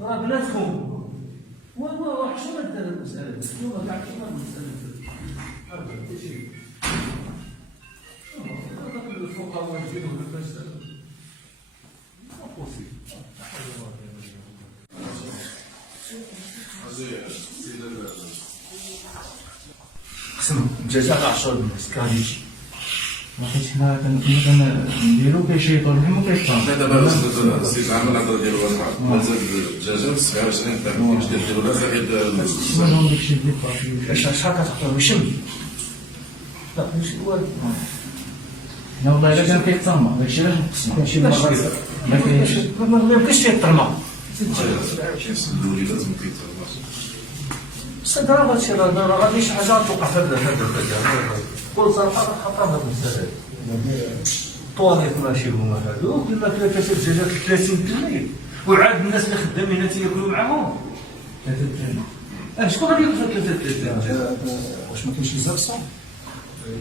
راه بناتكم وحشومة المسألة اليوم كاع كيما المسألة هذا شيء الفقراء يجيبوا المسألة قسم الجزاء 10 الناس كاهيجي حيت حنا كنديرو كيشيطو اللحم وكيطعم. لا دابا السيد عامل الهضره ديالو واضحه، مازال الدجاجه 27 درهم باش ديروا لها زائد شنو داكشي اللي باقي؟ اش كتعطيو يشم؟ لا ماشي والو. لا والله الا كان كيطعم داكشي علاش نقسمو. شي مرات ما كاينش ما يمكنش فيه الطعمه. الوليد لازم كيتعرف. بس راه هادشي راه غادي شي حاجه توقع في هذا كل صراحه خطر هذا المسائل. طواليت ماشي هما هادوك الماكله كاسه دجاجات 30 تلميذ وعاد الناس اللي خدامين هنا تياكلوا معاهم 3 شكون غادي ياكل 3 واش ما كاينش الزبصه؟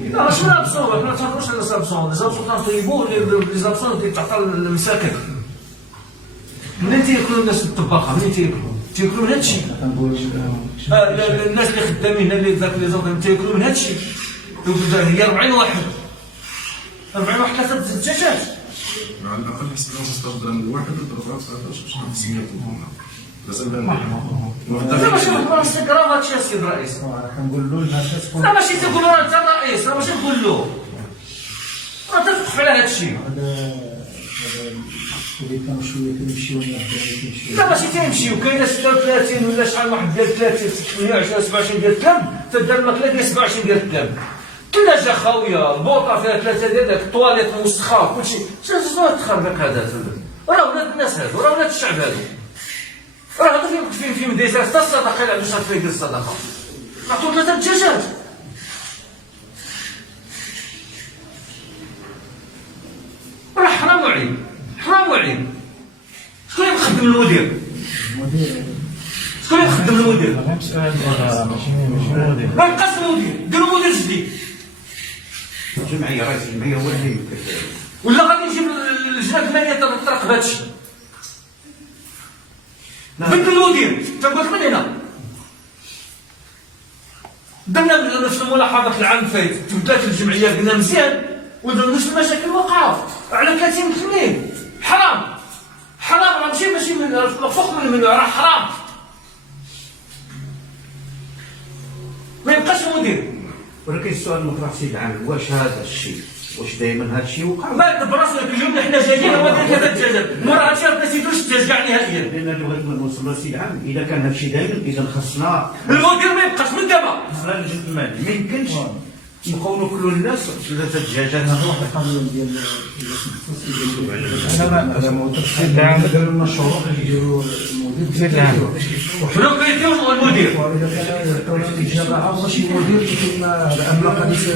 لا شنو لابسون حنا ما تهضروش على زابسون، لي زابسون كنطيبو لي زابسون كيتعطى للمساكن. منين تياكلوا الناس الطباخه منين تياكلوا من هادشي؟ الناس اللي خدامين اللي ذاك لي زابسون تياكلوا من هادشي. هي 40 واحد 40 واحد 3 دجاجات على الاقل حسب 15 درهم الواحد ضربها في 19 500 درهم مازال لا ماشي بالبلاصه كراف هادشي السيد الرئيس. كنقول له الناس لا ماشي تقول له انت الرئيس، راه ماشي نقول له راه تفقف على هادشي. اللي كانوا شويه كيمشيو لا ماشي تيمشيو كاينه 36 ولا شحال واحد ديال 30 28 27 ديال الكلام تدار الماكله ديال 27 ديال الكلام. الثلاجه خاويه البوطه فيها 3 ديال داك الطواليت موسخه كلشي. شنو التخربيق هذا؟ راه ولاد الناس هادو راه ولاد الشعب هادو راه هادو فين مديسه حتى الصدقه الا عنده شحال فيه يدير الصدقه عطو 3 دجاجات. راه حرام وعيب حرام وعيب. شكون اللي مخدم المدير؟ شكون اللي مخدم المدير؟ ماشي مدير. ما يبقاش المدير ديروا مدير جديد الجمعيه رئيس الجمعيه هو اللي ولا غادي نجيب اللجنه الماليه تطرق بهادشي. بنت المدير تنقول لك من هنا درنا نفس الملاحظه في العام الفايت تبدلات الجمعيه قلنا مزيان ونفس المشاكل وقعوا على 30 تلميذ. حرام حرام راه ماشي فوق منه راه حرام. ما يبقاش المدير. ولكن السؤال المطرح سيد عامل واش هذا الشيء واش دائما هذا الشيء وقع؟ ما براسو اليوم اللي حنا جايين هو ديال 3 دجاجات مورا هادشي راه ما نسيتوش الدجاج كاع نهائيا. لان اللي بغيت نوصل لسيد عامل اذا كان هذا الشيء دائما اذا خصنا المدير ما يبقاش من دابا خصنا اللجنه الماليه ما يمكنش نبقاو ناكلوا الناس 3 دجاجات. هذا واحد القانون ديال انا ما وصلتش داروا لنا الشروط باش يديروا المدير شنو كيديروا المدير؟ ماشي المدير كيما الاملاك غادي يصير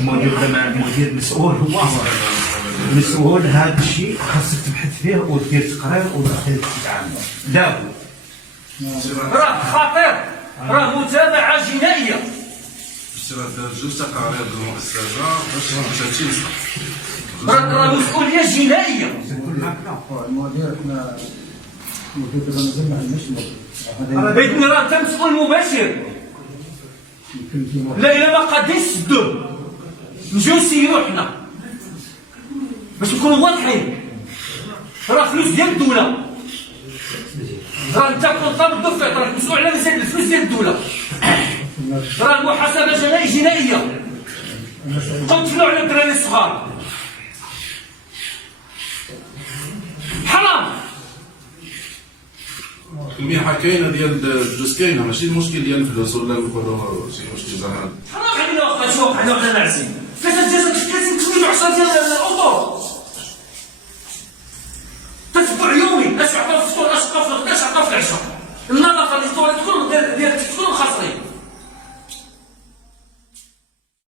المدير المدير مسؤول هو مسؤول هذا الشيء خاصك تبحث فيه ودير تقرير ودير تتعامل لابد. راه خطير راه متابعه جنائيه. جوج تقارير المؤسسه باش هادشي يصلح. راه مسؤوليه جنائيه. المدير حنا المدير دابا مازال ما عندناش المدير. بيتني راه انت مسؤول مباشر. لا الا ما قادين نسدوه نجيو نسيرو حنا باش نكونوا واضحين. راه فلوس ديال الدوله راه انت كونطابل الدفع راك مسؤول على ميزان الفلوس ديال الدوله. راه المحاسبه جنائيه. قتلوا على الدراري الصغار حرام. المنحه كاينه ديال الجوج كاينه ماشي المشكل ديال الفلوس ولا نقولوا شي مشكل زعما حرام علينا واخا شوف حنا وحنا ناعسين 3 دجاجات 30 كيلو 10 ديال الاوطو تتبع يومي اش عطاو في الفطور اش عطاو في الغدا اش عطاو في العشاء. النظافه اللي تدخل ديال